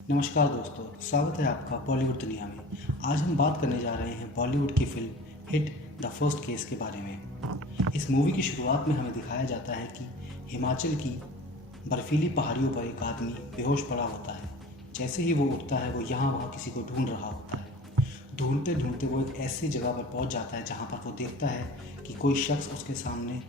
नमस्कार दोस्तों, स्वागत है आपका बॉलीवुड दुनिया में। आज हम बात करने जा रहे हैं बॉलीवुड की film hit the first case के बारे में। इस मूवी की शुरुआत में हमें दिखाया जाता है कि हिमाचल की बर्फीली पहाड़ियों पर एक आदमी बेहोश पड़ा होता है। जैसे ही वो उठता है वो यहाँ वहाँ किसी को ढूंढ रहा होता है। ढूंढते ढूंढते वो एक ऐसी जगह पर पहुँच जाता है जहाँ पर वो देखता है कि कोई शख्स उसके सामने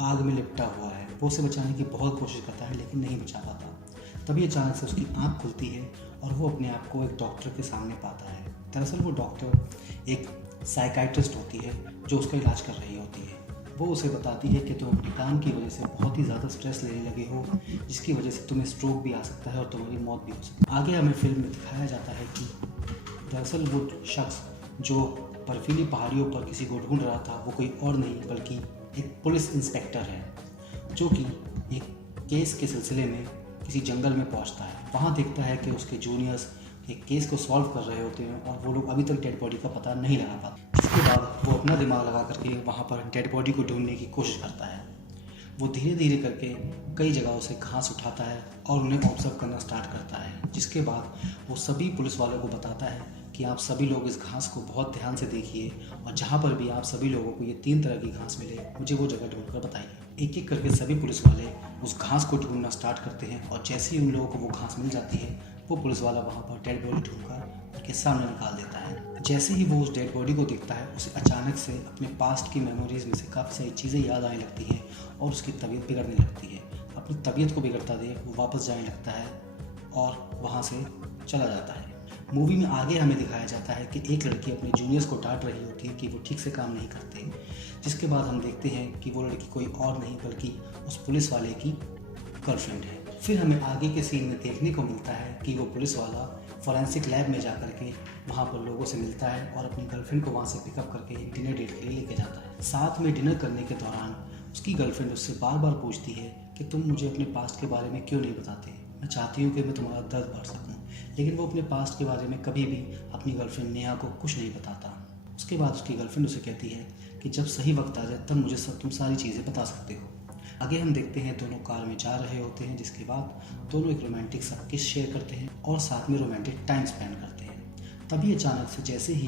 आग में लिपटा हुआ है। वो उसे बचाने की बहुत कोशिश करता है लेकिन नहीं बचा पाता। तभी अचानक से उसकी आंख खुलती है और वो अपने आप को एक डॉक्टर के सामने पाता है। दरअसल वो डॉक्टर एक साइकाइट्रिस्ट होती है जो उसका इलाज कर रही होती है। वो उसे बताती है कि तुम अपने काम की वजह से बहुत ही ज़्यादा स्ट्रेस लेने लगे हो, जिसकी वजह से तुम्हें स्ट्रोक भी आ सकता है और तुम्हारी मौत भी हो सकती है। आगे हमें फिल्म में दिखाया जाता है कि दरअसल वो शख्स जो बर्फीली पहाड़ियों पर किसी को ढूंढ रहा था वो कोई और नहीं बल्कि एक पुलिस इंस्पेक्टर है, जो कि एक केस के सिलसिले में किसी जंगल में पहुंचता है। वहाँ देखता है कि उसके जूनियर्स एक केस को सॉल्व कर रहे होते हैं और वो लोग अभी तक डेड बॉडी का पता नहीं लगा पाते। इसके बाद वो अपना दिमाग लगा करके वहाँ पर डेड बॉडी को ढूंढने की कोशिश करता है। वो धीरे धीरे करके कई जगहों से घास उठाता है और उन्हें ऑब्जर्व करना स्टार्ट करता है, जिसके बाद वो सभी पुलिस वालों को बताता है कि आप सभी लोग इस घास को बहुत ध्यान से देखिए और जहाँ पर भी आप सभी लोगों को ये 3 तरह की घास मिले मुझे वो जगह ढूंढ कर बताइए। एक एक करके सभी पुलिस वाले उस घास को ढूंढना स्टार्ट करते हैं और जैसे ही उन लोगों को वो घास मिल जाती है वो पुलिस वाला वहाँ पर डेड बॉडी ढूंढकर उनके सामने निकाल देता है। जैसे ही वो उस डेड बॉडी को देखता है उसे अचानक से अपने पास्ट की मेमोरीज में से काफ़ी सारी चीज़ें याद आने लगती हैं और उसकी तबीयत बिगड़ने लगती है। अपनी तबीयत को बिगड़ता देख वो वापस जाने लगता है और वहाँ से चला जाता है। मूवी में आगे हमें दिखाया जाता है कि एक लड़की अपने जूनियर्स को डांट रही होती है कि वो ठीक से काम नहीं करते, जिसके बाद हम देखते हैं कि वो लड़की कोई और नहीं बल्कि उस पुलिस वाले की गर्लफ्रेंड है। फिर हमें आगे के सीन में देखने को मिलता है कि वो पुलिस वाला फॉरेंसिक लैब में जा करके वहाँ पर लोगों से मिलता है और अपनी गर्लफ्रेंड को वहाँ से पिकअप करके एक डिनर डेट के लिए लेके जाता है। साथ में डिनर करने के दौरान उसकी गर्लफ्रेंड उससे बार बार पूछती है कि तुम मुझे अपने पास्ट के बारे में क्यों नहीं बताते, मैं चाहती हूँ कि मैं तुम्हारा दर्द बांट सकूँ। लेकिन वो अपने पास्ट के बारे में कभी भी अपनी गर्लफ्रेंड नेहा को कुछ नहीं बताता। उसके बाद उसकी गर्लफ्रेंड उसे कहती है कि जब सही वक्त आ जाए तब मुझे तुम सारी चीज़ें बता सकते हो। आगे हम देखते हैं दोनों कार में जा रहे होते हैं, जिसके बाद दोनों एक रोमांटिक सा किस शेयर करते हैं और साथ में रोमांटिक टाइम स्पेंड करते हैं। तभी अचानक से जैसे ही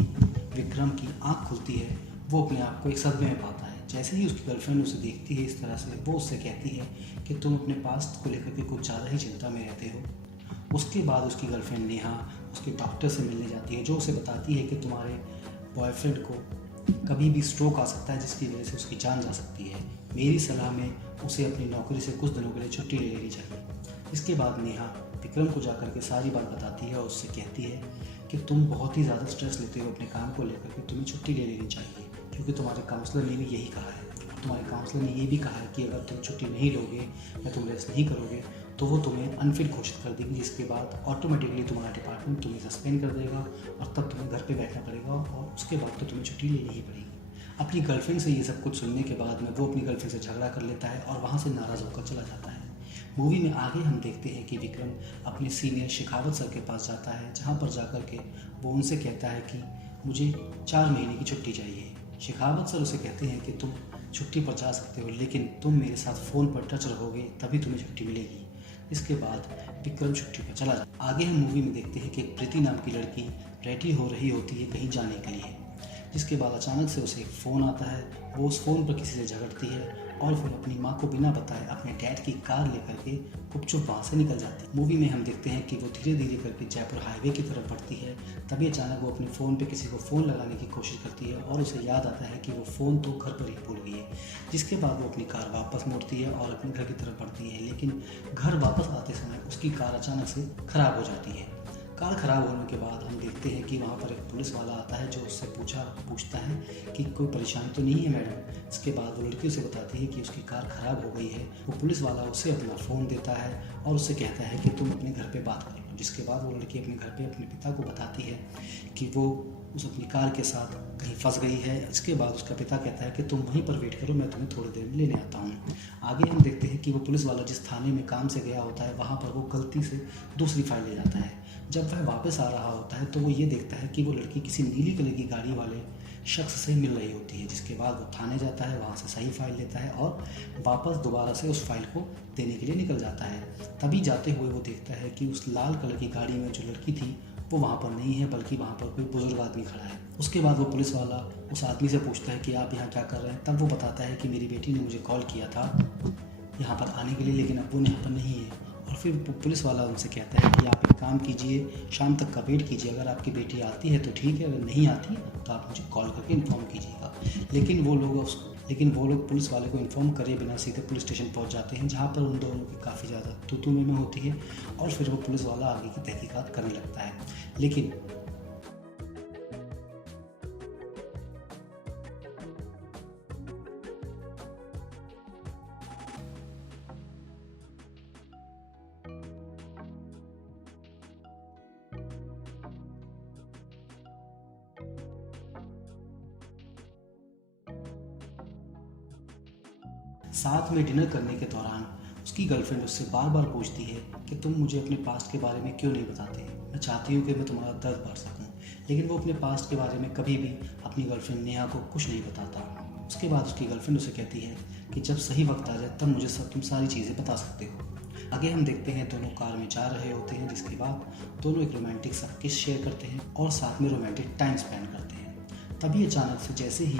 विक्रम की आँख खुलती है वो अपने आप को एक सदमे में पाता है। जैसे ही उसकी गर्लफ्रेंड उसे देखती है इस तरह से वो उससे कहती है कि तुम अपने पास्ट को लेकर के कुछ ज़्यादा ही चिंता में रहते हो। उसके बाद उसकी गर्लफ्रेंड नेहा उसके डॉक्टर से मिलने जाती है, जो उसे बताती है कि तुम्हारे बॉयफ्रेंड को कभी भी स्ट्रोक आ सकता है जिसकी वजह से उसकी जान जा सकती है। मेरी सलाह में उसे अपनी नौकरी से कुछ दिनों के लिए छुट्टी ले लेनी चाहिए। इसके बाद नेहा विक्रम को जाकर के सारी बात बताती है और उससे कहती है कि तुम बहुत ही ज़्यादा स्ट्रेस लेते हो अपने काम को लेकर के, तुम्हें छुट्टी ले लेनी चाहिए, क्योंकि तुम्हारे काउंसलर ने भी यही कहा है। तुम्हारे काउंसलर ने ये भी कहा है कि अगर तुम छुट्टी नहीं लोगे या तुम रेस्ट नहीं करोगे तो वो तुम्हें अनफिट घोषित कर देंगे, जिसके बाद ऑटोमेटिकली तुम्हारा डिपार्टमेंट तुम्हें सस्पेंड कर देगा और तब तुम्हें घर पे बैठना पड़ेगा और उसके बाद तो तुम्हें छुट्टी लेनी ही पड़ेगी। अपनी गर्लफ्रेंड से ये सब कुछ सुनने के बाद में वो अपनी गर्लफ्रेंड से झगड़ा कर लेता है और वहाँ से नाराज़ होकर चला जाता है। मूवी में आगे हम देखते हैं कि विक्रम अपने सीनियर शेखावत सर के पास जाता है, जहाँ पर जाकर के वो उनसे कहता है कि मुझे 4 महीने की छुट्टी चाहिए। शेखावत सर उसे कहते हैं कि तुम छुट्टी पर जा सकते हो लेकिन तुम मेरे साथ फ़ोन पर टच रहोगे तभी तुम्हें छुट्टी मिलेगी। इसके बाद विक्रम छुट्टी पर चला जाता है। आगे हम मूवी में देखते हैं कि एक प्रीति नाम की लड़की रेडी हो रही होती है कहीं जाने के लिए, जिसके बाद अचानक से उसे एक फ़ोन आता है। वो उस फ़ोन पर किसी से झगड़ती है और फिर अपनी माँ को बिना बताए अपने डैड की कार लेकर के गुपचुप वहाँ से निकल जाती है। मूवी में हम देखते हैं कि वो धीरे धीरे करके जयपुर हाईवे की तरफ बढ़ती है। तभी अचानक वो अपने फ़ोन पे किसी को फ़ोन लगाने की कोशिश करती है और उसे याद आता है कि वो फ़ोन तो घर पर ही भूल गई है, जिसके बाद वो अपनी कार वापस मोड़ती है और अपने घर की तरफ बढ़ती है। लेकिन घर वापस आते समय उसकी कार अचानक से ख़राब हो जाती है। कार ख़राब होने के बाद हम देखते हैं कि वहाँ पर एक पुलिस वाला आता है जो उससे पूछता है कि कोई परेशानी तो नहीं है मैडम। इसके बाद वो लड़की उसे बताती है कि उसकी कार ख़राब हो गई है। वो पुलिस वाला उसे अपना फ़ोन देता है और उससे कहता है कि तुम अपने घर पे बात कर लो, जिसके बाद वो लड़की अपने घर पे अपने पिता को बताती है कि वो उस अपनी कार के साथ कहीं फंस गई है। इसके बाद उसका पिता कहता है कि तुम वहीं पर वेट करो, मैं तुम्हें थोड़ी देर में लेने आता हूँ। आगे हम देखते हैं कि वो पुलिस वाला जिस थाने में काम से गया होता है वहाँ पर वो गलती से दूसरी फाइल ले जाता है। जब वह वापस आ रहा होता है तो वो ये देखता है कि वो लड़की किसी नीली कलर की गाड़ी वाले शख्स से मिल रही होती है, जिसके बाद वो थाने जाता है, वहाँ से सही फाइल लेता है और वापस दोबारा से उस फाइल को देने के लिए निकल जाता है। तभी जाते हुए वो देखता है कि उस लाल कलर की गाड़ी में जो लड़की थी वो वहाँ पर नहीं है, बल्कि वहाँ पर कोई बुजुर्ग आदमी खड़ा है। उसके बाद वो पुलिस वाला उस आदमी से पूछता है कि आप यहाँ क्या कर रहे हैं। तब वो बताता है कि मेरी बेटी ने मुझे कॉल किया था यहाँ पर आने के लिए, लेकिन अब वो यहाँ पर नहीं है। और फिर पुलिस वाला उनसे कहता है कि आप एक काम कीजिए, शाम तक का वेट कीजिए, अगर आपकी बेटी आती है तो ठीक है, अगर नहीं आती तो आप मुझे कॉल करके इन्फॉर्म कीजिएगा। लेकिन वो लोग पुलिस वाले को इन्फॉर्म करे बिना सीधे पुलिस स्टेशन पहुंच जाते हैं, जहां पर उन दोनों की काफ़ी ज़्यादा तू में होती है। और फिर वो पुलिस वाला आगे की तहकीकात करने लगता है। लेकिन 7 में डिनर करने के दौरान उसकी गर्लफ्रेंड उससे बार बार पूछती है कि तुम मुझे अपने पास्ट के बारे में क्यों नहीं बताते। मैं चाहती हूँ कि मैं तुम्हारा दर्द बांट सकूँ। लेकिन वो अपने पास्ट के बारे में कभी भी अपनी गर्लफ्रेंड नेहा को कुछ नहीं बताता। उसके बाद उसकी गर्लफ्रेंड उसे कहती है कि जब सही वक्त आ जाए तब मुझे तुम सारी चीज़ें बता सकते हो। आगे हम देखते हैं दोनों कार में जा रहे होते हैं, जिसके बाद दोनों एक रोमांटिक सा किस शेयर करते हैं और साथ में रोमांटिक टाइम स्पेंड करते हैं। तभी अचानक से जैसे ही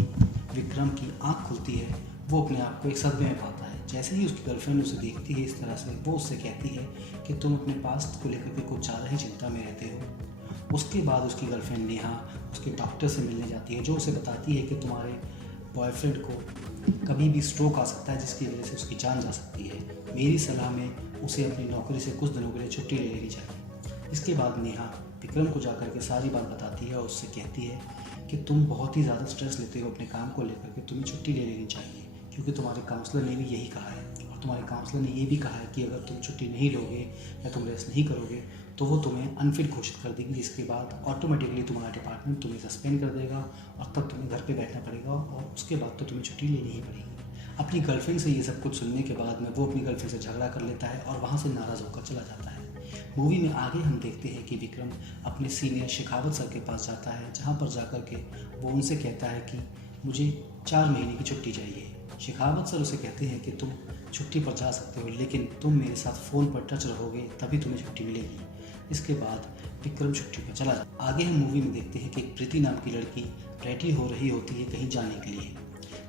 विक्रम की आंख खुलती है, वो अपने आप को एक सदमे में पाता है। जैसे ही उसकी गर्लफ्रेंड उसे देखती है इस तरह से, वो उससे कहती है कि तुम अपने पास्ट को लेकर के कुछ ज़्यादा ही चिंता में रहते हो। उसके बाद उसकी गर्लफ्रेंड नेहा उसके डॉक्टर से मिलने जाती है, जो उसे बताती है कि तुम्हारे बॉयफ्रेंड को कभी भी स्ट्रोक आ सकता है, जिसकी वजह से उसकी जान जा सकती है। मेरी सलाह में उसे अपनी नौकरी से कुछ दिनों के लिए छुट्टी ले लेनी चाहिए। इसके बाद नेहा विक्रम को जाकर के सारी बात बताती है और उससे कहती है कि तुम बहुत ही ज़्यादा स्ट्रेस लेते हो अपने काम को लेकर के, तुम्हें छुट्टी ले लेनी चाहिए, क्योंकि तुम्हारे काउंसलर ने भी यही कहा है। और तुम्हारे काउंसलर ने ये भी कहा है कि अगर तुम छुट्टी नहीं लोगे या तुम रेस्ट नहीं करोगे तो वो तुम्हें अनफिट घोषित कर देंगे, जिसके बाद ऑटोमेटिकली तुम्हारा डिपार्टमेंट तुम्हें सस्पेंड कर देगा और तब तुम्हें घर पे बैठना पड़ेगा और उसके बाद तो तुम्हें छुट्टी लेनी ही पड़ेगी। अपनी गर्लफ्रेंड से ये सब कुछ सुनने के बाद में वो अपनी गर्लफ्रेंड से झगड़ा कर लेता है और वहाँ से नाराज़ होकर चला जाता है। मूवी में आगे हम देखते हैं कि विक्रम अपने सीनियर शेखावत सर के पास जाता है, जहाँ पर जाकर के वो उनसे कहता है कि मुझे 4 महीने की छुट्टी चाहिए। शेखावत सर उसे कहते हैं कि तुम छुट्टी पर जा सकते हो, लेकिन तुम मेरे साथ फ़ोन पर टच रहोगे तभी तुम्हें छुट्टी मिलेगी। इसके बाद विक्रम छुट्टी पर चला जाता है। आगे हम मूवी में देखते हैं कि एक प्रीति नाम की लड़की रेडी हो रही होती है कहीं जाने के लिए,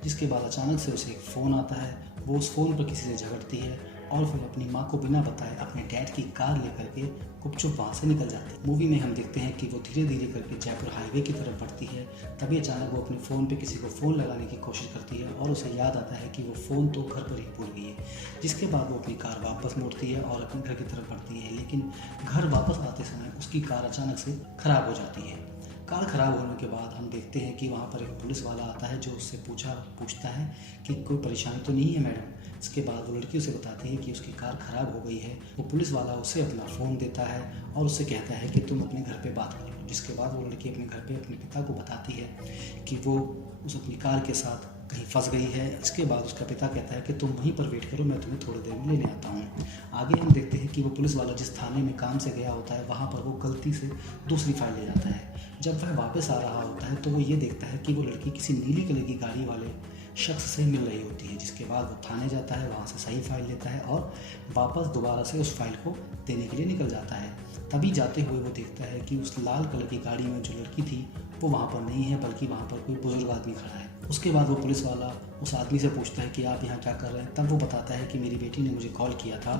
जिसके बाद अचानक से उसे एक फ़ोन आता है। वो उस फ़ोन पर किसी से झगड़ती है और फिर अपनी माँ को बिना बताए अपने डैड की कार लेकर के गुपचुप वहाँ से निकल जाती है। मूवी में हम देखते हैं कि वो धीरे धीरे करके जयपुर हाईवे की तरफ बढ़ती है। तभी अचानक वो अपने फ़ोन पे किसी को फ़ोन लगाने की कोशिश करती है और उसे याद आता है कि वो फ़ोन तो घर पर ही भूल गई है। जिसके बाद वो अपनी कार वापस मोड़ती है और अपने घर की तरफ बढ़ती है, लेकिन घर वापस आते समय उसकी कार अचानक से ख़राब हो जाती है। कार ख़राब होने के बाद हम देखते हैं कि वहाँ पर एक पुलिस वाला आता है, जो उससे पूछता है कि कोई परेशानी तो नहीं है मैडम। इसके बाद वो लड़की उसे बताती है कि उसकी कार ख़राब हो गई है। वो पुलिस वाला उसे अपना फ़ोन देता है और उससे कहता है कि तुम अपने घर पे बात कर लो। जिसके बाद वो लड़की अपने घर पे अपने पिता को बताती है कि वो उस अपनी कार के साथ कहीं फंस गई है। इसके बाद उसका पिता कहता है कि तुम वहीं पर वेट करो, मैं तुम्हें थोड़ी देर में लेने आता हूँ। आगे हम देखते हैं कि वो पुलिस वाला जिस थाने में काम से गया होता है, वहाँ पर वो गलती से दूसरी फाइल ले जाता है। जब वह वापस आ रहा होता है तो वो ये देखता है कि वो लड़की किसी नीली कलर की गाड़ी वाले शख्स से मिल रही होती है। जिसके बाद वो थाने जाता है, वहाँ से सही फाइल लेता है और वापस दोबारा से उस फाइल को देने के लिए निकल जाता है। तभी जाते हुए वो देखता है कि उस लाल कलर की गाड़ी में जो लड़की थी वो वहाँ पर नहीं है, बल्कि वहाँ पर कोई बुजुर्ग आदमी खड़ा है। उसके बाद वो पुलिस वाला उस आदमी से पूछता है कि आप यहाँ क्या कर रहे हैं। तब वो बताता है कि मेरी बेटी ने मुझे कॉल किया था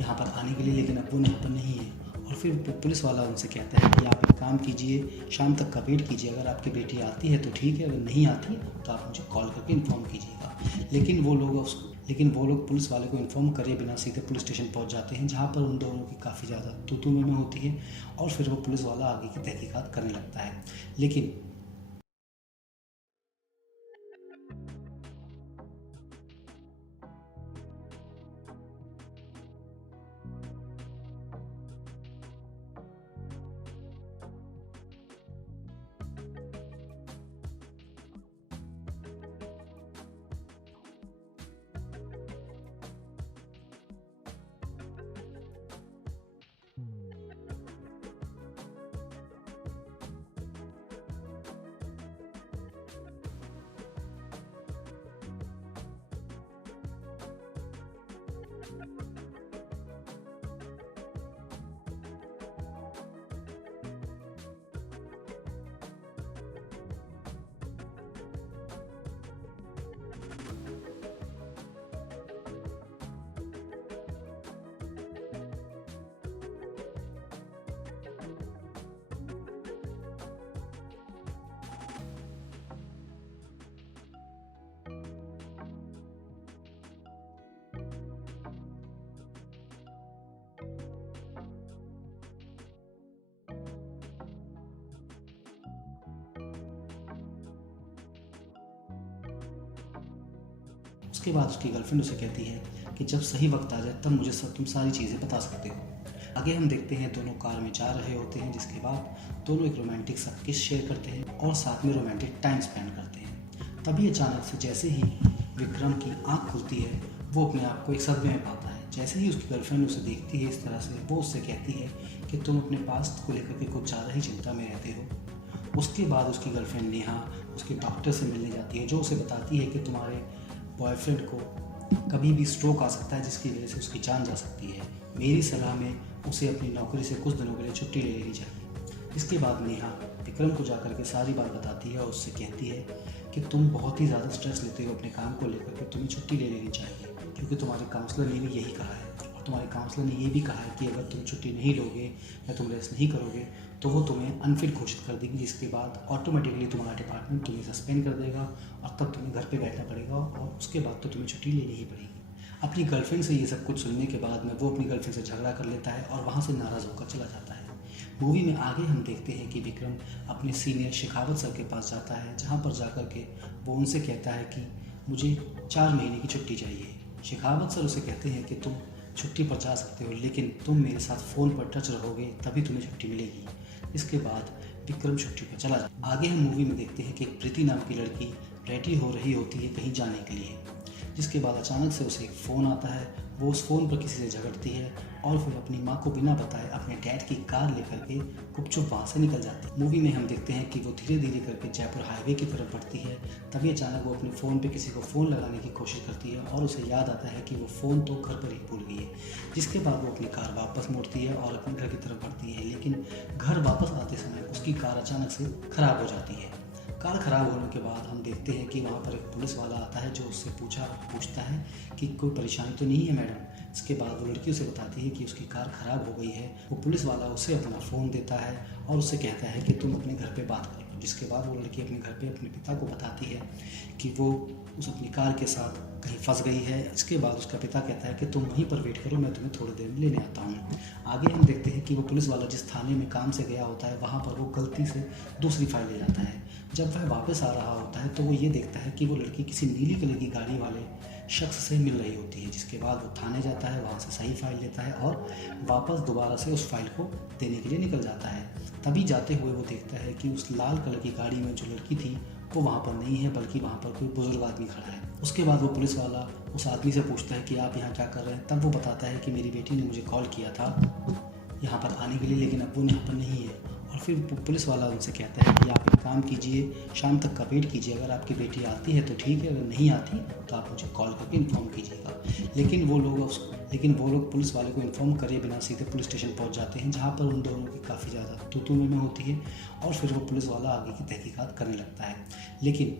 यहाँ पर आने के लिए, लेकिन अब वो यहाँ पर नहीं है। और फिर पुलिस वाला उनसे कहता है कि आप एक काम कीजिए, शाम तक का वेट कीजिए, अगर आपकी बेटी आती है तो ठीक है, अगर नहीं आती तो आप मुझे कॉल करके इन्फॉर्म कीजिएगा। लेकिन वो लोग पुलिस वाले को इन्फॉर्म करे बिना सीधे पुलिस स्टेशन पहुंच जाते हैं, जहां पर उन दोनों की काफ़ी ज़्यादा तू में होती है। और फिर वो पुलिस वाला आगे की तहकीकात करने लगता है। लेकिन उसके बाद उसकी गर्लफ्रेंड उसे कहती है कि जब सही वक्त आ जाए तब मुझे तुम सारी चीज़ें बता सकते हो। आगे हम देखते हैं दोनों कार में जा रहे होते हैं, जिसके बाद दोनों एक रोमांटिक सा किस शेयर करते हैं और साथ में रोमांटिक टाइम स्पेंड करते हैं। तभी अचानक से जैसे ही विक्रम की आंख खुलती है वो अपने आप को एक सदमे में पाता है। जैसे ही उसकी गर्लफ्रेंड उसे देखती है इस तरह से, वो उससे कहती है कि तुम अपने पास्ट को लेकर के कुछ ज़्यादा ही चिंता में रहते हो। उसके बाद उसकी गर्लफ्रेंड नेहा उसके डॉक्टर से मिलने जाती है, जो उसे बताती है कि तुम्हारे बॉयफ्रेंड को कभी भी स्ट्रोक आ सकता है, जिसकी वजह से उसकी जान जा सकती है। मेरी सलाह में उसे अपनी नौकरी से कुछ दिनों के लिए छुट्टी ले लेनी चाहिए। इसके बाद नेहा विक्रम को जाकर के सारी बात बताती है और उससे कहती है कि तुम बहुत ही ज़्यादा स्ट्रेस लेते हो अपने काम को लेकर के, तुम्हें छुट्टी ले लेनी चाहिए, क्योंकि तुम्हारे काउंसलर ने भी यही कहा है। और तुम्हारे काउंसलर ने ये भी कहा है कि अगर तुम छुट्टी नहीं लोगे या तुम रेस्ट नहीं करोगे तो वो तुम्हें अनफिट घोषित कर देगी, जिसके बाद ऑटोमेटिकली तुम्हारा डिपार्टमेंट तुम्हें सस्पेंड कर देगा और तब तुम्हें घर पे बैठना पड़ेगा और उसके बाद तो तुम्हें छुट्टी लेनी ही पड़ेगी। अपनी गर्लफ्रेंड से ये सब कुछ सुनने के बाद में वो अपनी गर्लफ्रेंड से झगड़ा कर लेता है और वहाँ से नाराज़ होकर चला जाता है। मूवी में आगे हम देखते हैं कि विक्रम अपने सीनियर शेखावत सर के पास जाता है, जहाँ पर जाकर के वो उनसे कहता है कि मुझे 4 महीने की छुट्टी चाहिए। शेखावत सर उसे कहते हैं कि तुम छुट्टी पर जा सकते हो, लेकिन तुम मेरे साथ फ़ोन पर टच रहोगे तभी तुम्हें छुट्टी मिलेगी। इसके बाद विक्रम छुट्टी पर चला जाता है। आगे हम मूवी में देखते हैं कि एक प्रीति नाम की लड़की रेडी हो रही होती है कहीं जाने के लिए, जिसके बाद अचानक से उसे एक फ़ोन आता है। वो उस फ़ोन पर किसी से झगड़ती है और फिर अपनी माँ को बिना बताए अपने डैड की कार लेकर के गुपचुप वहाँ से निकल जाती है। मूवी में हम देखते हैं कि वो धीरे धीरे करके जयपुर हाईवे की तरफ बढ़ती है। तभी अचानक वो अपने फ़ोन पे किसी को फ़ोन लगाने की कोशिश करती है और उसे याद आता है कि वो फ़ोन तो घर पर ही भूल गई है। जिसके बाद वो अपनी कार वापस मोड़ती है और अपने घर की तरफ बढ़ती है, लेकिन घर वापस आते समय उसकी कार अचानक से ख़राब हो जाती है। कार ख़राब होने के बाद हम देखते हैं कि वहाँ पर एक पुलिस वाला आता है, जो उससे पूछता है कि कोई परेशानी तो नहीं है मैडम। इसके बाद वो लड़की उसे बताती है कि उसकी कार ख़राब हो गई है। वो पुलिस वाला उसे अपना फ़ोन देता है और उससे कहता है कि तुम अपने घर पे बात कर लो। जिसके बाद वो लड़की अपने घर पे अपने पिता को बताती है कि वो उस अपनी कार के साथ कहीं फंस गई है। इसके बाद उसका पिता कहता है कि तुम वहीं पर वेट करो, मैं तुम्हें थोड़ी देर में लेने आता हूँ। आगे हम देखते हैं कि वो पुलिस वाला जिस थाने में काम से गया होता है, वहाँ पर वो गलती से दूसरी फाइल ले जाता है। जब वह वापस आ रहा होता है तो वो ये देखता है कि वो लड़की किसी नीली कलर की गाड़ी वाले शख्स से मिल रही होती है। जिसके बाद वो थाने जाता है, वहाँ से सही फाइल लेता है और वापस दोबारा से उस फाइल को देने के लिए निकल जाता है। तभी जाते हुए वो देखता है कि उस लाल कलर की गाड़ी में जो लड़की थी वो वहाँ पर नहीं है, बल्कि वहाँ पर कोई बुजुर्ग आदमी खड़ा है। उसके बाद वो पुलिस वाला उस आदमी से पूछता है कि आप यहाँ क्या कर रहे हैं। तब वो बताता है कि मेरी बेटी ने मुझे कॉल किया था यहाँ पर आने के लिए, लेकिन अब वो यहाँ पर नहीं है। और फिर पुलिस वाला उनसे कहता है कि आप एक काम कीजिए, शाम तक का वेट कीजिए, अगर आपकी बेटी आती है तो ठीक है, अगर नहीं आती तो आप मुझे कॉल करके इन्फॉर्म कीजिएगा। लेकिन वो लोग पुलिस वाले को इन्फॉर्म करे बिना सीधे पुलिस स्टेशन पहुंच जाते हैं, जहां पर उन दोनों की काफ़ी ज़्यादा तू-तू में होती है और फिर वो पुलिस वाला आगे की तहकीकात करने लगता है। लेकिन